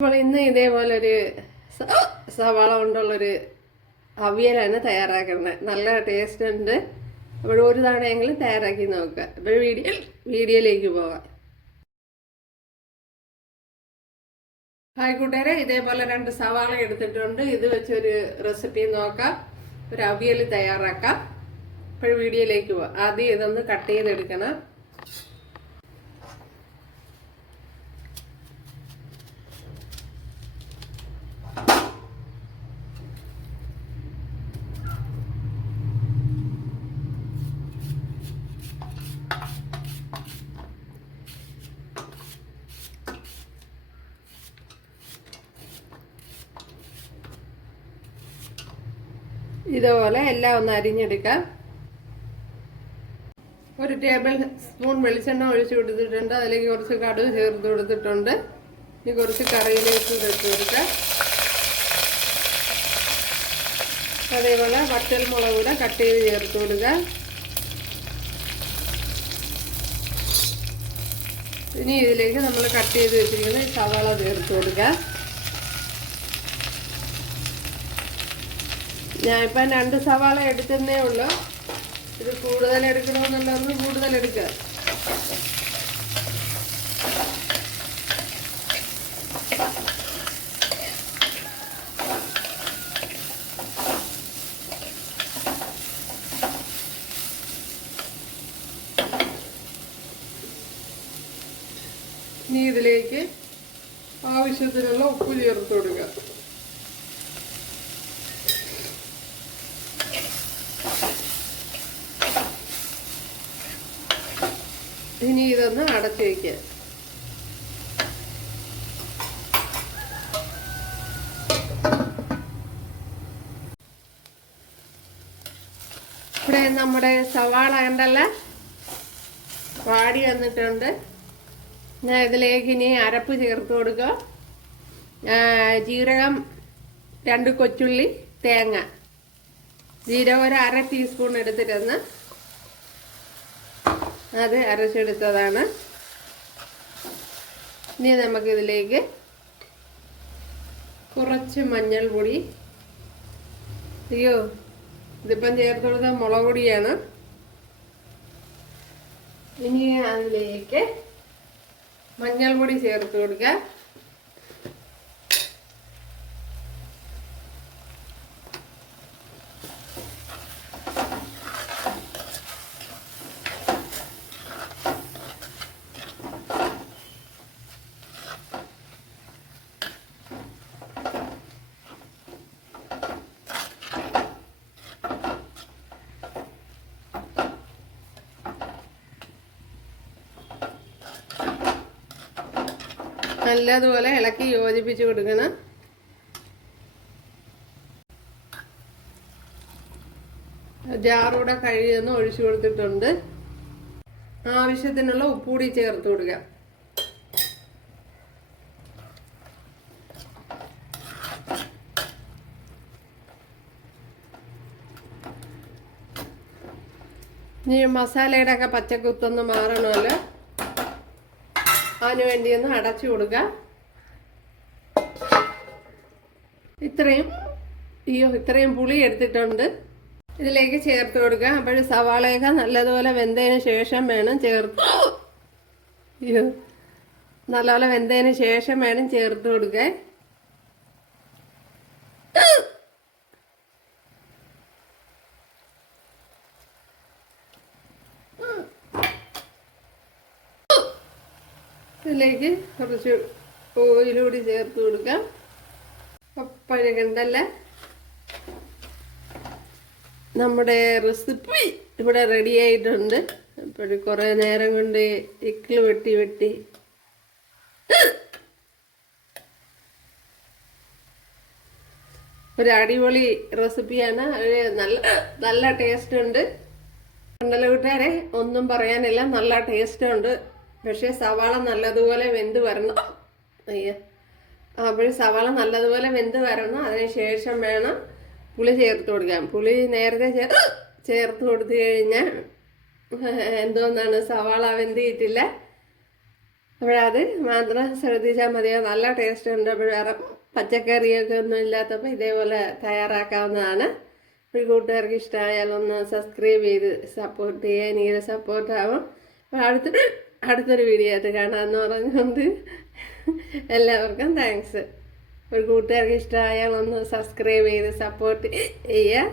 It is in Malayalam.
അപ്പോൾ ഇന്ന് ഇതേപോലൊരു സവാള കൊണ്ടുള്ളൊരു അവിയലാണ് തയ്യാറാക്കുന്നത്. നല്ല ടേസ്റ്റ് ഉണ്ട്. അപ്പോൾ ഒരു തവണയെങ്കിലും തയ്യാറാക്കി നോക്കുക. അപ്പോൾ വീഡിയോയിലേക്ക് പോകാം. ഹായ് കൂട്ടുകാരെ, ഇതേപോലെ 2 സവാള എടുത്തിട്ടുണ്ട്. ഇത് വെച്ചൊരു റെസിപ്പി നോക്കാം, ഒരു അവിയൽ തയ്യാറാക്കാം. അപ്പോൾ വീഡിയോയിലേക്ക് പോകാം. ആദ്യം ഇതൊന്ന് കട്ട് ചെയ്തെടുക്കണം. ഇതുപോലെ എല്ലാം ഒന്ന് അരിഞ്ഞെടുക്കാം. ഒരു ടേബിൾ സ്പൂൺ വെളിച്ചെണ്ണ ഒഴിച്ചു കൊടുത്തിട്ടുണ്ട്. അതിലേക്ക് കുറച്ച് കടുക് ചേർത്ത് കൊടുത്തിട്ടുണ്ട്. ഇനി കുറച്ച് കറിയിലേക്ക് ഇട്ട് കൊടുക്കാം. അതേപോലെ വറ്റൽ മുളക് കൂടെ കട്ട് ചെയ്ത് ചേർത്ത് കൊടുക്കുക. ഇനി ഇതിലേക്ക് നമ്മൾ കട്ട് ചെയ്ത് വെച്ചിരിക്കുന്ന സവാള ചേർത്ത് കൊടുക്കുക. ഞാനിപ്പം 2 സവാള എടുക്കുന്നേ ഉള്ളൂ. ഇത് കൂടുതൽ എടുക്കണമെന്നുള്ളവർക്ക് കൂടുതൽ എടുക്കുക. ഇനി ഇതിലേക്ക് ആവശ്യത്തിനുള്ള ഉപ്പ് ചേർത്ത് കൊടുക്കുക. ഇനി ഇതൊന്ന് അടച്ചു വയ്ക്കുക. ഇവിടെ നമ്മുടെ സവാള കണ്ടല്ല വാടി വന്നിട്ടുണ്ട്. ഞാൻ ഇതിലേക്ക് ഇനി അരപ്പ് ചേർത്ത് കൊടുക്കുക. ജീരകം 2 കൊച്ചുള്ളി, തേങ്ങ, ജീരകം ഒരു 1/2 ടീസ്പൂൺ എടുത്തിട്ടൊന്ന് അത് അരച്ചെടുത്തതാണ്. ഇനി നമുക്കിതിലേക്ക് കുറച്ച് മഞ്ഞൾപ്പൊടി, ഇതിപ്പം ചേർത്ത് കൊടുത്ത മുളക് പൊടിയാണ്. ഇനി അതിലേക്ക് മഞ്ഞൾപ്പൊടി ചേർത്ത് കൊടുക്കുക. നല്ലതുപോലെ ഇളക്കി യോജിപ്പിച്ച് കൊടുക്കണം. ജാറൂടെ കഴുകിയൊന്ന് ഒഴിച്ചു കൊടുത്തിട്ടുണ്ട്. ആവശ്യത്തിനുള്ള ഉപ്പുകൂടി ചേർത്ത് കൊടുക്കുക. ഇനി മസാലയുടെ ഒക്കെ പച്ചക്കുത്തൊന്ന് മാറണമല്ലോ, അതിന് വേണ്ടി ഒന്ന് അടച്ചു കൊടുക്കുക. ഇത്രയും പുളി എടുത്തിട്ടുണ്ട്. ഇതിലേക്ക് ചേർത്ത് കൊടുക്കുക. അപ്പോൾ സവാളയൊക്കെ നല്ലതുപോലെ വെന്തതിന് ശേഷം വേണം നല്ലപോലെ വെന്തതിന് ശേഷം വേണം ചേർത്ത് കൊടുക്കുക. ഇതിലേക്ക് കുറച്ച് ഓയിലൂടി ചേർത്ത് കൊടുക്കാം. അപ്പോഴേ കണ്ടല്ലേ നമ്മുടെ റെസിപ്പി ഇവിടെ റെഡി ആയിട്ടുണ്ട്. അപ്പോൾ കുറേ നേരം കൊണ്ട് ഇക്കിള് വെട്ടി ഒരു അടിപൊളി റെസിപ്പിയാണ്. നല്ല ടേസ്റ്റ് ഉണ്ട്. കണ്ടല്ലോ കൂട്ടുകാരെ, ഒന്നും പറയാനില്ല, നല്ല ടേസ്റ്റ് ഉണ്ട്. പക്ഷേ സവാള നല്ലതുപോലെ വെന്ത് വരണം. അപ്പോൾ സവാള നല്ലതുപോലെ വെന്ത് വരണം. അതിനുശേഷം വേണം പുളി ചേർത്ത് കൊടുക്കാൻ. പുളി നേരത്തെ ചേർത്ത് കൊടുത്തു കഴിഞ്ഞാൽ എന്തോന്നാണ്, സവാള വെന്തിയിട്ടില്ല. അപ്പോഴത് മാത്രം ശ്രദ്ധിച്ചാൽ മതിയോ. നല്ല ടേസ്റ്റ് ഉണ്ട്. അപ്പോൾ വേറെ പച്ചക്കറിയൊക്കെ ഒന്നും ഇല്ലാത്തപ്പോൾ ഇതേപോലെ തയ്യാറാക്കാവുന്നതാണ്. ഒരു കൂട്ടുകാർക്ക് ഇഷ്ടമായാൽ ഒന്ന് സബ്സ്ക്രൈബ് ചെയ്ത് സപ്പോർട്ട് ചെയ്യുക. എനിക്കൊരു സപ്പോർട്ടാവും. അപ്പോൾ അടുത്തൊരു വീഡിയോ ആയിട്ട് കാണാമെന്ന് പറഞ്ഞുകൊണ്ട് എല്ലാവർക്കും താങ്ക്സ്. ഒരു കൂട്ടുകാർക്ക് ഇഷ്ടമായാൽ ഒന്ന് സബ്സ്ക്രൈബ് ചെയ്ത് സപ്പോർട്ട് ചെയ്യുക.